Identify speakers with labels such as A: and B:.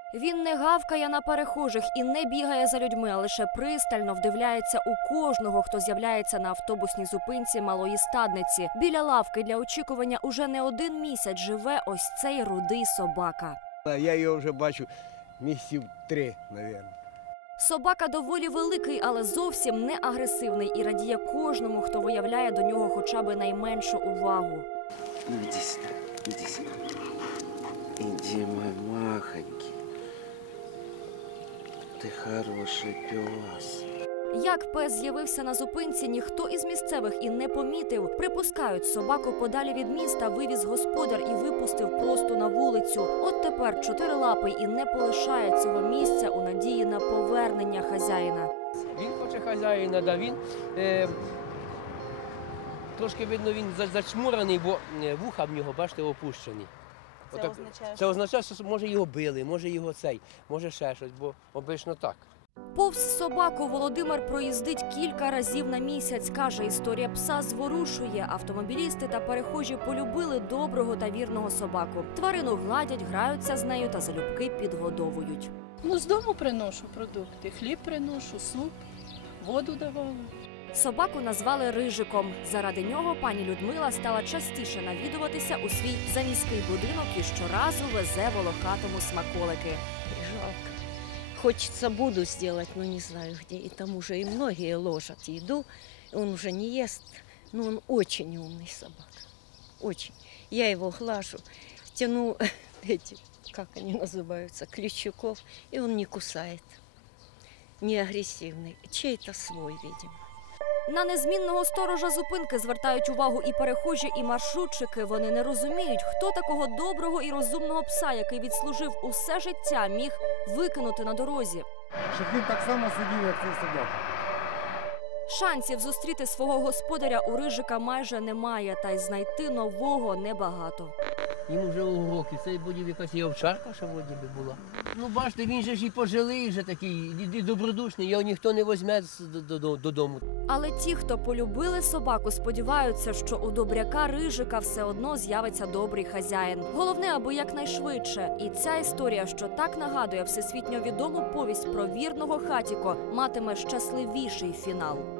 A: Він не гавкає на перехожих і не бігає за людьми, а лише пристально вдивляється у кожного, хто з'являється на автобусній зупинці Малої Стадниці. Біля лавки для очікування уже не один місяць живе ось цей рудий собака.
B: Я його вже бачу місяців 3, мабуть.
A: Собака доволі великий, але зовсім не агресивний і радіє кожному, хто виявляє до нього хоча б найменшу увагу.
C: Ну, иди сюда, иди сюда. Иди, мой махонький. Ты хороший пес.
A: Як пес з'явився на зупинці, ніхто із місцевих і не помітив. Припускають, собаку подалі від міста вивіз господар і випустив просто на вулицю. От тепер чотирилапий і не полишає цього місця у надії на повернення хазяїна.
D: Він хоче хазяїна, да, він трошки, видно, він зачмурений, бо вуха в нього, бачите, опущені. Це означає, що може його били, може ще щось, бо обично так.
A: Повз собаку Володимир проїздить кілька разів на місяць. Каже, історія пса зворушує. Автомобілісти та перехожі полюбили доброго та вірного собаку. Тварину гладять, граються з нею та залюбки підгодовують.
E: З дому приношу продукти, хліб приношу, суп, воду давала.
A: Собаку назвали Рижиком. Заради нього пані Людмила стала частіше навідуватися у свій заміський будинок і щоразу везе волохатому смаколики.
F: Жалко. Хочется буду сделать, но не знаю где. И там уже и многие ложат еду. Он уже не ест, но он очень умный собака. Очень. Я его глажу, тяну эти, как они называются, клещуков, и он не кусает. Не агрессивный. Чей-то свой, видимо.
A: На незмінного сторожа зупинки звертають увагу і перехожі, і маршрутчики. Вони не розуміють, хто такого доброго і розумного пса, який відслужив усе життя, міг викинути на дорозі.
G: Щоб він так само сидів, як цей собака.
A: Шансів зустріти свого господаря у Рижика майже немає, та й знайти нового небагато.
D: Йому вже у роки, це буде якась і овчарка, що воді би була. Ну, бачите, він же ж і пожилий, вже такий, і добродушний, його ніхто не візьме додому.
A: Але ті, хто полюбили собаку, сподіваються, що у добряка Рижика все одно з'явиться добрий хазяїн. Головне, аби якнайшвидше. І ця історія, що так нагадує всесвітньо відому повість про вірного хатіко, матиме щасливіший фінал.